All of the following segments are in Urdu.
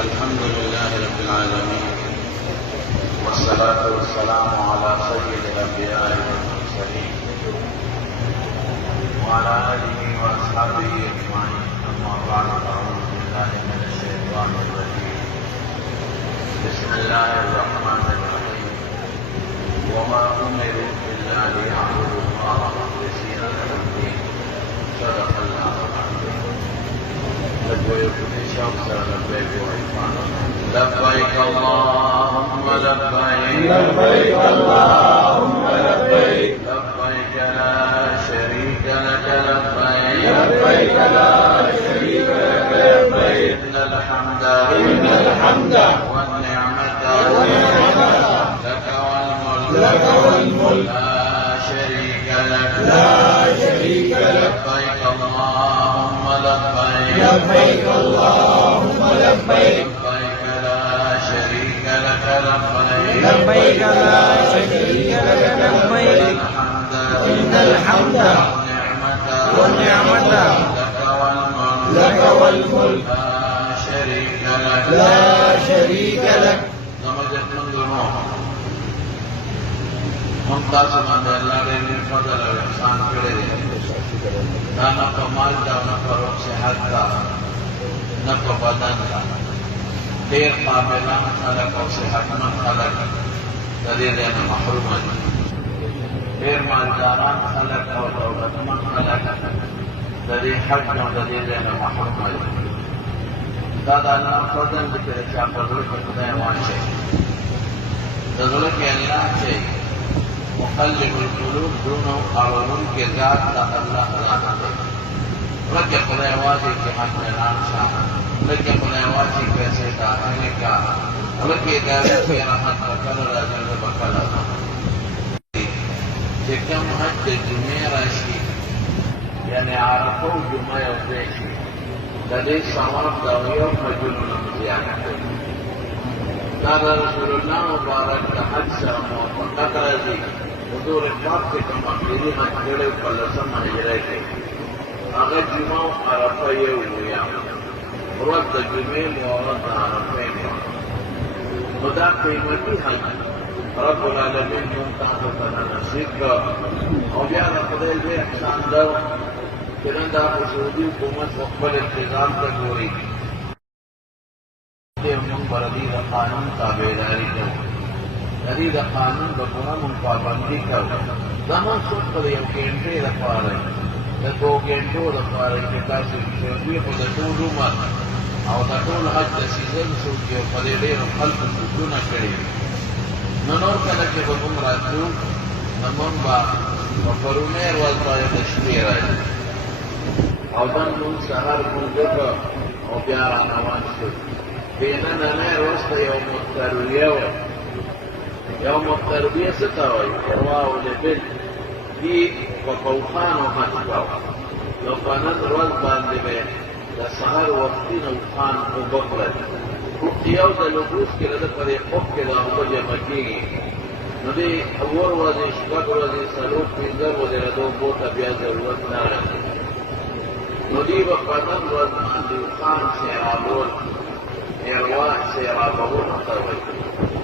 الحمد لله رب العالمين والصلاة والسلام على سيد الأنبياء والمرسلين وعلى آله وأصحابه أجمعين. أما بعد فأعوذ بالله من الشيطان الرجيم. بسم الله الرحمن الرحيم. وما أمروا إلا ليعبدوا الله مخلصين له الدين. صدق الله العظيم. لبيك اللهم لبيك لبيك اللهم لبيك لبيك لا شريك لك لبيك لبيك لا شريك لك لبيك إن الحمد والنعمة لك والملك لا شريك لك لبيك اللهم لبيك لبيك اللهم لبيك لبيك لا شريك لك لبيك لبيك لا شريك لك لبيك إن الحمد والنعمة لك والملك لا شريك لك. لا شريك لك. ممتاز باندې الله دې فضل او احسان کړی دی. دا نه په مال دا نه په روح صحت دا نه په بدن دا ډېر قابلان خلک او صحتمند خلک د دې نه محروم دي. ډېر مالداران خلک او دولتمند خلک د دې حق او د دې نه محروم دي. دا د الله فضل دی چې چا په زړه کې خدای واچي. د زړه کې الله چې مقلب القلوب دونو اړون کې ذات د الله تعالی دی. لکه خدای واځي چې حق اعلان شاه، لکه خدای واځي پیسې داخله کا، لکه دا چې رحمت وکړه راځي د بکلا. چې کوم حج د جمعې راشي یعنی عرفه او جمعه یو ځای شي د دې ثواب د یو مجلس زیات دی. دا رسول الله مبارک د حج سره موافقت راځي. حضور پاک کے کم اخیری حج کړی په لسمه هجرۍ کې هغه جمعه او عرفه یو ویا ورځ د جمعې او ورځ د عرفې نو دا قیمتي حج رب العالمین موږ تاسو ته نصیب کړ او بیا د خدای دې احسان در چې نن دا سعودي حکومت خپل انتظام ته ګوري دې موږ بردي د قانون تابعداري کوو. ندی د قانون د پوره مون پابندي کوو. زموږ څوک په یو ګنټې لپاره د 2 ګنټو لپاره چې تاسو شوي په د ټول عمر او د ټول حج د سیزن څوک یو په دې ډېر خلکو سوچونه کړي. نو نور کله چې به موږ راتلو نو موږ به په پرونی ورځ باندې د شپې راځو او دا موږ سهار مونځ وکړو او بیا را روان شو. بې نننۍ وروسته یوم الترویه څه ته وایي؟ ارواح الابل دي په پوخانو حج کوه. نو په نن ورځ باندې به د سهار وختي نوخان اوبه کړل. یو د لوګوس کې د پرې خوب کې د اوبه جمع کېږي. نو دې اور ورځې شپږ ورځې څلور پنځه ورځې د اوبو ته بیا ضرورت نه راځي. نو دې به په نن ورځ باندې اوخان سیرابول ارواح سیرابولو ته وایي.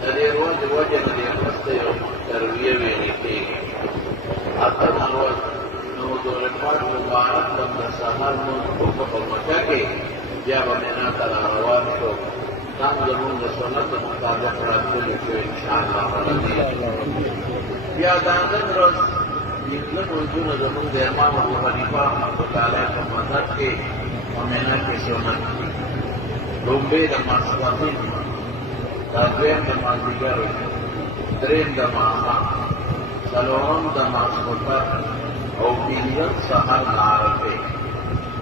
د دې ورځې وجه د دې وروسته یو ترویه ویلې کېږي. اتمه ورځ نو حضور پاک مبارک به د سهار مونځ وکړو په مکه کې بیا به مینا ته را روان شو. دا زمونږ د سنت مطابق راتللو شو انشاءالله تعالی. بیا دا نن ورځ پنځه مونځونه زمونږ د امام ابو حنیفه رحمة الله په مذهب کې په مینا کې سنت دي. لومړی د ماسپښین، دا دویم د مازدیګر، دریم د ماښام، څلورم د ماسخوتن او پنځم سهار د عرفې.